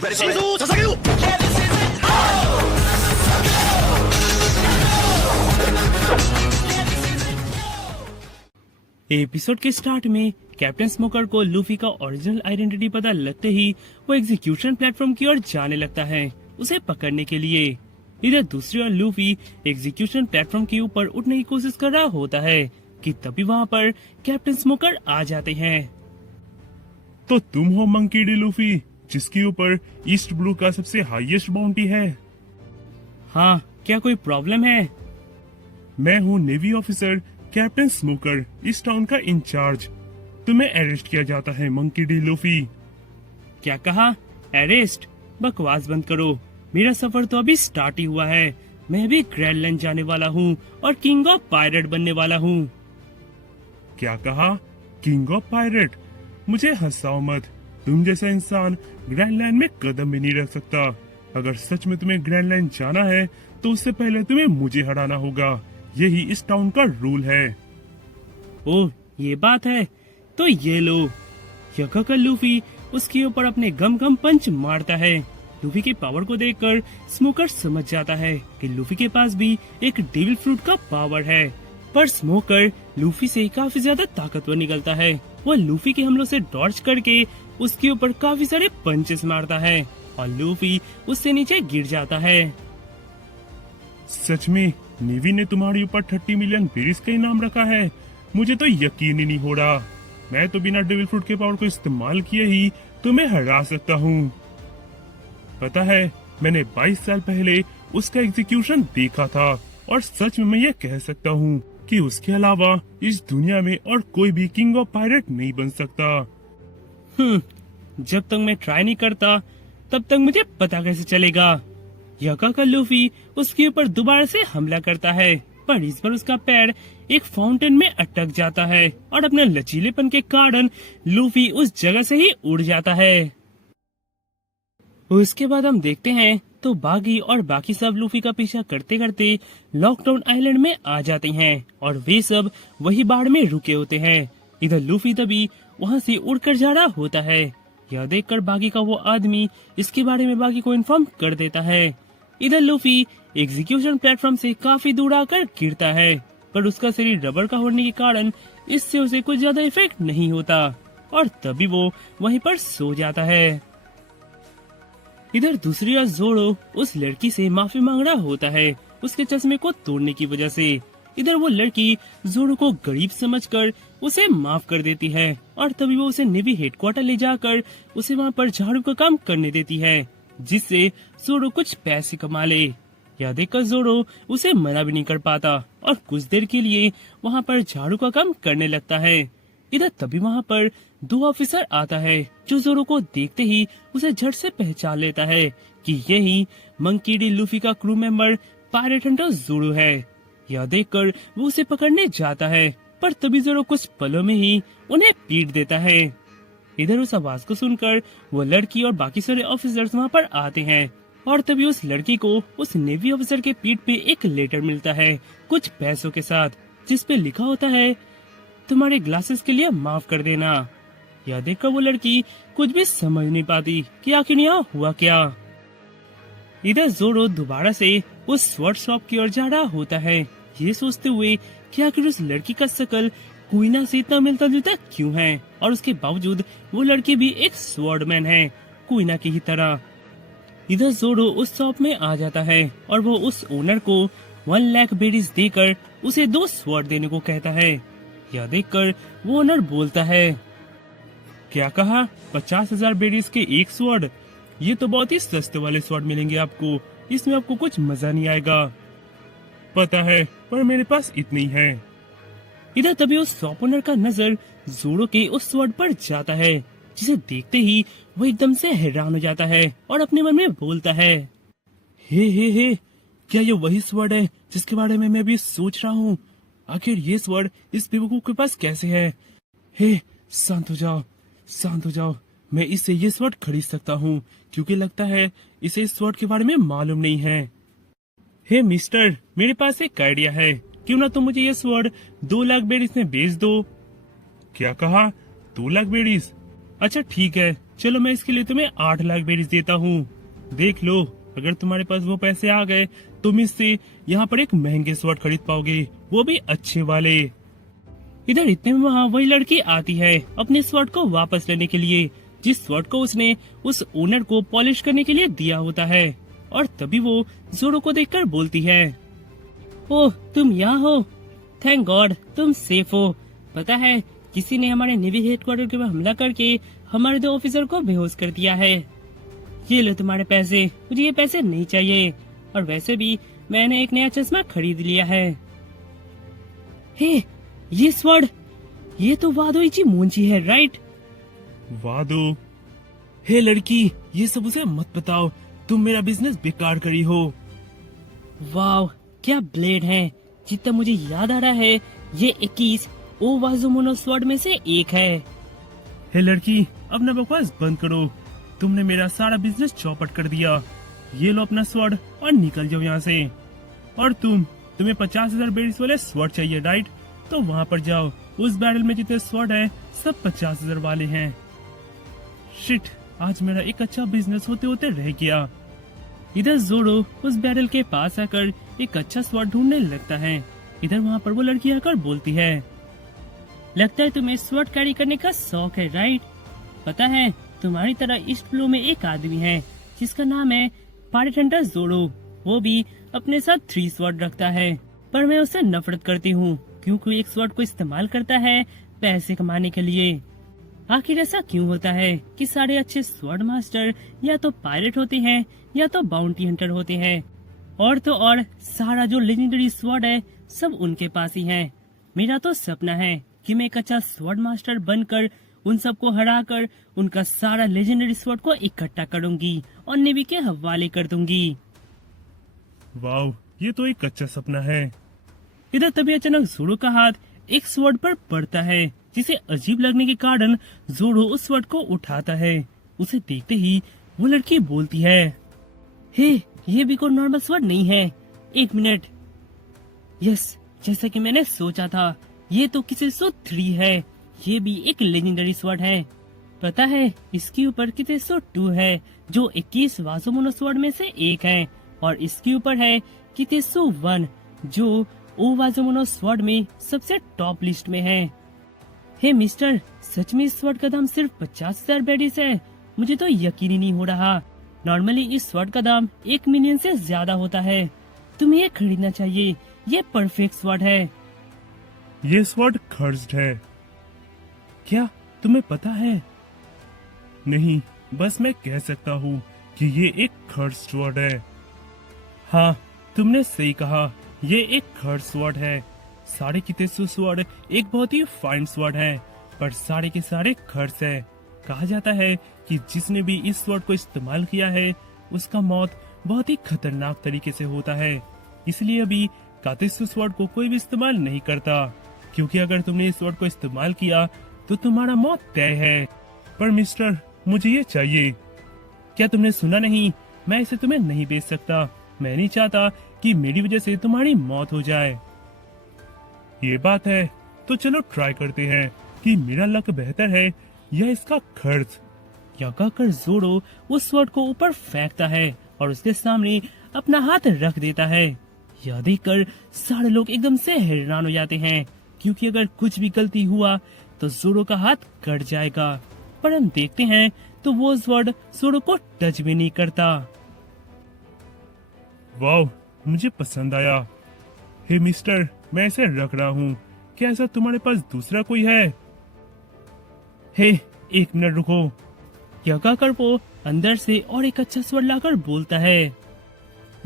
신수 자사교 episode के start में captain smoker को लूफी का ओरिजिनल आइडेंटिटी पता लगते ही वो एग्जीक्यूशन प्लेटफॉर्म की ओर जाने लगता है उसे पकड़ने के लिए। इधर दूसरी ओर लूफी एग्जीक्यूशन प्लेटफॉर्म के ऊपर उठने की कोशिश कर रहा होता है कि तभी वहाँ पर कैप्टन स्मोकर आ जाते हैं। तो तुम हो मंकी डी लूफी, जिसके ऊपर ईस्ट ब्लू का सबसे हाईएस्ट बाउंटी है। हाँ, क्या कोई प्रॉब्लम है? मैं हूँ नेवी ऑफिसर कैप्टन स्मोकर, इस टाउन का इंचार्ज। तुम्हें अरेस्ट किया जाता है मंकी डी लूफी। क्या कहा? अरेस्ट? बकवास बंद करो, मेरा सफर तो अभी स्टार्ट ही हुआ है। मैं भी ग्रैंडलैंड जाने वाला हूँ और किंग ऑफ पायरेट बनने वाला हूँ। क्या कहा? King of pirate? मुझे हंसाओ मत। तुम जैसा इंसान ग्रैंडलैंड में कदम भी नहीं रख सकता। अगर सच में तुम्हें ग्रैंडलैंड जाना है तो उससे पहले तुम्हें मुझे हराना होगा। यही इस टाउन का रूल है। ओह, ये बात है। तो ये लो। यह कहकर लूफी उसके ऊपर अपने गम गम पंच मारता है। लूफी की पावर को देखकर स्मोकर समझ जाता है कि लूफी के पास भी एक डेविल फ्रूट का पावर है। पर स्मोकर लूफी से काफी ज्यादा ताकतवर निकलता है। वह लूफी के हमलों से डॉज करके उसके ऊपर काफी सारे पंचेस मारता है और लूफी उससे नीचे गिर जाता है। सच में नेवी ने तुम्हारे ऊपर 30 मिलियन बेरीज का इनाम रखा है? मुझे तो यकीन ही नहीं हो रहा। मैं तो बिना डेविल फ्रूट के पावर को इस्तेमाल किए ही तुम्हें हरा सकता हूँ। पता है, मैंने 22 साल पहले उसका एग्जीक्यूशन देखा था और सच में मैं ये कह सकता हूँ कि उसके अलावा इस दुनिया में और कोई भी किंग ऑफ पायरेट नहीं बन सकता। जब तक मैं ट्राई नहीं करता तब तक मुझे पता कैसे चलेगा? यह कहकर लूफी उसके ऊपर दोबारा से हमला करता है, पर इस बार उसका पैर एक फाउंटेन में अटक जाता है और अपने लचीलेपन के कारण लूफी उस जगह से ही उड़ जाता है। उसके बाद हम देखते हैं तो बागी और बाकी सब लूफी का पीछा करते करते लॉकडाउन आइलैंड में आ जाते हैं और वे सब वही बाढ़ में रुके होते हैं। इधर लूफी तभी वहाँ से उड़कर जा रहा होता है। यह देखकर बागी का वो आदमी इसके बारे में बागी को इन्फॉर्म कर देता है। इधर लूफी एग्जीक्यूशन प्लेटफॉर्म से काफी दूर आकर गिरता है, पर उसका शरीर रबर का होने के कारण इससे उसे कुछ ज्यादा इफेक्ट नहीं होता और तभी वो वहीं पर सो जाता है। इधर दूसरी ओर जोड़ो उस लड़की से माफी मांग रहा होता है उसके चश्मे को तोड़ने की वजह से। इधर वो लड़की जोड़ो को गरीब समझकर उसे माफ कर देती है और तभी वो उसे नेवी हेडक्वार्टर ले जाकर उसे वहाँ पर झाड़ू का काम करने देती है, जिससे जोड़ो कुछ पैसे कमा ले। यह देखकर जोड़ो उसे मना भी नहीं कर पाता और कुछ देर के लिए वहाँ पर झाड़ू का काम करने लगता है। इधर तभी वहाँ पर 2 ऑफिसर आता है जो जोड़ो को देखते ही उसे झट से पहचान लेता है कि यही मंकी डी लूफी का क्रू मेंबर पायरेट हंटर जोड़ो है। यह देखकर वो उसे पकड़ने जाता है, पर तभी जोड़ो कुछ पलों में ही उन्हें पीट देता है। इधर उस आवाज को सुनकर वो लड़की और बाकी सारे ऑफिसर्स वहाँ पर आते हैं और तभी उस लड़की को उस नेवी ऑफिसर के पीठ पे एक लेटर मिलता है कुछ पैसों के साथ, जिस पे लिखा होता है तुम्हारे ग्लासेस के लिए माफ कर देना। यह देखकर वो लड़की कुछ भी समझ नहीं पाती कि आखिर यहाँ हुआ क्या। इधर जोड़ो दोबारा से उस स्वॉर्ड शॉप की ओर जा रहा होता है, ये सोचते हुए कि आखिर उस लड़की का शकल क्वीना से इतना मिलता जुलता क्यों है और उसके बावजूद वो लड़की भी एक स्वॉर्डमैन है क्वीना की ही तरह। इधर जोड़ो उस शॉप में आ जाता है और वो उस ओनर को 1 लाख बेरीज देकर उसे 2 स्वॉर्ड देने को कहता है। यह देखकर वो ओनर बोलता है, क्या कहा? 50,000 बेरीज के एक स्वॉर्ड? ये तो बहुत ही सस्ते वाले स्वॉर्ड मिलेंगे आपको, इसमें आपको कुछ मजा नहीं आएगा। पता है, पर मेरे पास इतनी है। इधर तभी उस शॉप ओनर का नजर जोड़ो के उस स्वॉर्ड पर जाता है, जिसे देखते ही वो एकदम से हैरान हो जाता है और अपने मन में बोलता है, हे, क्या ये वही स्वॉर्ड है जिसके बारे में मैं भी सोच रहा हूँ? आखिर ये स्वॉर्ड इस बेवकूफ के पास कैसे है? हे, शांत हो जाओ, मैं इससे ये स्वॉर्ड खरीद सकता हूँ क्योंकि लगता है इसे इस स्वॉर्ड के बारे में मालूम नहीं है। हे मिस्टर, मेरे पास एक आइडिया है, क्यों ना तुम मुझे ये स्वॉर्ड 2 लाख बेरीज में बेच दो। क्या कहा? 2 लाख बेरीज? अच्छा ठीक है, चलो मैं इसके लिए तुम्हें 8 लाख बेरीज देता हूँ। देख लो, अगर तुम्हारे पास वो पैसे आ गए तुम इससे यहाँ पर एक महंगे स्वॉर्ड खरीद पाओगे, वो भी अच्छे वाले। इधर इतने में वहाँ वही लड़की आती है अपने स्वॉर्ड को वापस लेने के लिए, जिस स्वॉर्ड को उसने उस ओनर को पॉलिश करने के लिए दिया होता है। और तभी वो जोरो को देखकर बोलती है, ओह तुम यहाँ हो, थैंक गॉड तुम सेफ हो। पता है किसी ने हमारे नेवी हेडक्वार्टर के ऊपर हमला करके हमारे 2 ऑफिसर को बेहोश कर दिया है। ये लो तुम्हारे पैसे, मुझे ये पैसे नहीं चाहिए, और वैसे भी मैंने एक नया चश्मा खरीद लिया है। हे ये स्वॉर्ड, ये तो वादोइची मोंची है राइट? वादो, हे लड़की, ये सब उसे मत बताओ, तुम मेरा बिजनेस बेकार करी हो। वाव क्या ब्लेड है, जितना मुझे याद आ रहा है ये 21 ओवाजुमोनो स्वॉर्ड में से एक है। हे लड़की, अपना बकवास बंद करो, तुमने मेरा सारा बिजनेस चौपट कर दिया। ये लो अपना स्वॉर्ड और निकल जाओ यहाँ से। और तुम्हें 50,000 बेरीज वाले स्वॉर्ड चाहिए राइट? तो वहाँ पर जाओ, उस बैरल में जितने स्वॉर्ड हैं सब 50,000 वाले हैं। शिट, आज मेरा एक अच्छा बिजनेस होते होते रह गया। इधर जोरो उस बैरल के पास आकर एक अच्छा स्वॉर्ड ढूंढने लगता है। इधर वहाँ पर वो लड़की आकर बोलती है, लगता है तुम्हें स्वॉर्ड कैरी करने का शौक है राइट? पता है तुम्हारी तरह ईस्ट ब्लू में एक आदमी है जिसका नाम है पायरेट हंटर जोरो। वो भी अपने साथ 3 स्वॉर्ड रखता है, पर मैं उससे नफरत करती हूँ क्योंकि एक स्वॉर्ड को इस्तेमाल करता है पैसे कमाने के लिए। आखिर ऐसा क्यों होता है कि सारे अच्छे स्वॉर्ड मास्टर या तो पायरेट होते हैं या तो बाउंटी हंटर होते हैं, और तो और सारा जो लेजेंडरी स्वॉर्ड है सब उनके पास ही है। मेरा तो सपना है कि मैं एक अच्छा स्वॉर्ड मास्टर बनकर उन सबको हराकर उनका सारा लेजेंडरी स्वॉर्ड को इकट्ठा करूंगी और नेवी के हवाले कर दूंगी। वाव, ये तो एक अच्छा सपना है। इधर तभी अचानक जोरो का हाथ एक स्वॉर्ड पर पड़ता है, जिसे अजीब लगने के कारण जोरो उस स्वॉर्ड को उठाता है। उसे देखते ही वो लड़की बोलती है, हे ये भी कोई नॉर्मल स्वॉर्ड नहीं है, 1 मिनट। यस, जैसा कि मैंने सोचा था, ये तो किसेसो 3 है, ये भी एक लेजेंडरी स्वॉर्ड है। पता है इसके ऊपर किसेसो 2 है जो 21 वाजुमोनो स्वॉर्ड में से एक है, और इसके ऊपर है किसेसो 1 जो ओवाजुमोनो स्वॉर्ड में सबसे टॉप लिस्ट में है। हे मिस्टर, सच में इस स्वॉर्ड का दाम सिर्फ 50,000 बेरीज है? मुझे तो यकीन ही नहीं हो रहा। नॉर्मली इस स्वॉर्ड का दाम 1 मिलियन से ज्यादा होता है। तुम्हें ये खरीदना चाहिए, ये परफेक्ट स्वॉर्ड है। ये स्वॉर्ड खर्च्ड है। क्या तुम्हें पता है? नहीं, बस मैं कह सकता हूँ कि ये एक खर्च स्वॉर्ड है। हाँ, तुमने सही कहा, ये एक खर्च स्वॉर्ड है। सारे कितेसु स्वॉर्ड एक बहुत ही फाइन स्वॉर्ड है, पर सारे के सारे खर्च है। कहा जाता है कि जिसने भी इस स्वॉर्ड को इस्तेमाल किया है उसका मौत बहुत ही खतरनाक तरीके से होता है। इसलिए अभी कातेसु स्वॉर्ड को कोई भी इस्तेमाल नहीं करता, क्योंकि अगर तुमने इस स्वॉर्ड को इस्तेमाल किया तो तुम्हारा मौत तय है। पर मिस्टर, मुझे ये चाहिए। क्या तुमने सुना नहीं? मैं इसे तुम्हें नहीं बेच सकता। मैं नहीं चाहता कि मेरी वजह से तुम्हारी मौत हो जाए। ये बात है, तो चलो ट्राई करते हैं कि मेरा लक बेहतर है या इसका खर्च। यह कहकर जोरो उस स्वॉर्ड को ऊपर फेंकता है और उसके सामने अपना हाथ रख देता है। यह देखकर सारे लोग एकदम से हैरान हो जाते हैं, क्योंकि अगर कुछ भी गलती हुआ तो जोरो का हाथ कट जाएगा। पर हम देखते हैं तो वो स्वॉर्ड जोरो को टच भी नहीं करता। वाह, मुझे पसंद आया। हे मिस्टर, मैं इसे रख रहा हूँ। क्या ऐसा तुम्हारे पास दूसरा कोई है? हे 1 मिनट रुको। क्या कहकर वो अंदर से और एक अच्छा स्वॉर्ड लाकर बोलता है,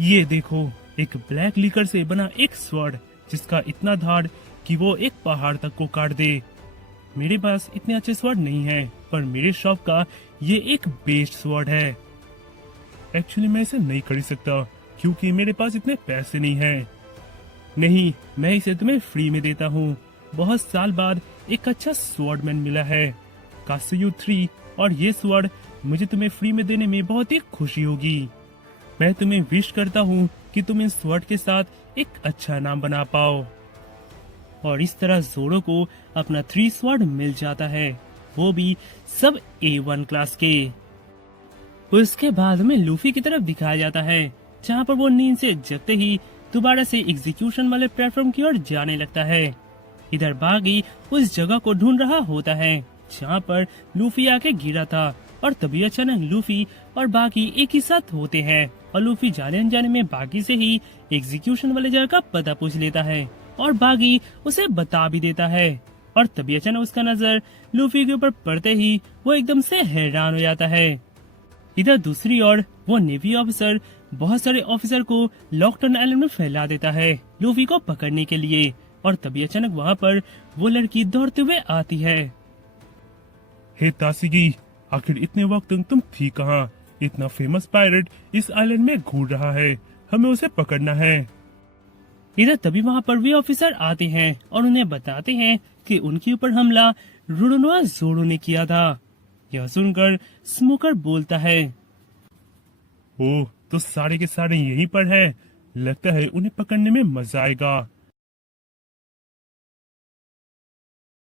ये देखो, एक ब्लैक लीकर से बना एक स्वॉर्ड जिसका इतना धार कि वो एक पहाड़ तक को काट दे। मेरे पास इतने अच्छे स्वॉर्ड नहीं है, पर मेरे शॉप का ये एक बेस्ट स्वॉर्ड है। एक्चुअली मैं इसे नहीं खरीद सकता क्योंकि मेरे पास इतने पैसे नहीं हैं। नहीं, मैं इसे तुम्हें फ्री में देता हूँ। बहुत साल बाद एक अच्छा स्वॉर्डमैन मिला है, कासेयू 3, और ये स्वॉर्ड मुझे तुम्हें फ्री में देने में बहुत ही खुशी होगी। मैं तुम्हें विश करता हूँ कि तुम इस स्वॉर्ड के साथ एक अच्छा नाम बना पाओ। और इस तरह जोरो को अपना 3 स्वॉर्ड मिल जाता है। वो भी सब A1 क्लास के। उसके बाद हमें लूफी की तरफ दिखाया जाता है, जहाँ पर वो नींद से जगते ही दोबारा से एग्जीक्यूशन वाले प्लेटफॉर्म की ओर जाने लगता है। इधर बागी उस जगह को ढूंढ रहा होता है जहाँ पर लूफी आके गिरा था, और तभी अचानक लूफी और बागी एक ही साथ होते हैं और लूफी जाने अनजाने में बागी से ही एग्जीक्यूशन वाले जगह का पता पूछ लेता है और बागी उसे बता भी देता है। और तभी अचानक उसका नजर लूफी के ऊपर पड़ते ही वो एकदम से हैरान हो जाता है। इधर दूसरी ओर वो नेवी ऑफिसर बहुत सारे ऑफिसर को लॉकडाउन आइलैंड में फैला देता है लूफी को पकड़ने के लिए, और तभी अचानक वहाँ पर वो लड़की दौड़ते हुए आती है। हे तासीगी, आखिर इतने वक्त तक तुम थी कहाँ? इतना फेमस पायरेट इस आइलैंड में घूर रहा है, हमें उसे पकड़ना है। इधर तभी वहाँ पर वे ऑफिसर आते हैं और उन्हें बताते हैं कि उनके ऊपर हमला रुडोनोआ जोरो ने किया था। यह सुनकर स्मोकर बोलता है, ओह, तो सारे के सारे यहीं पर है। लगता है उन्हें पकड़ने में मजा आएगा।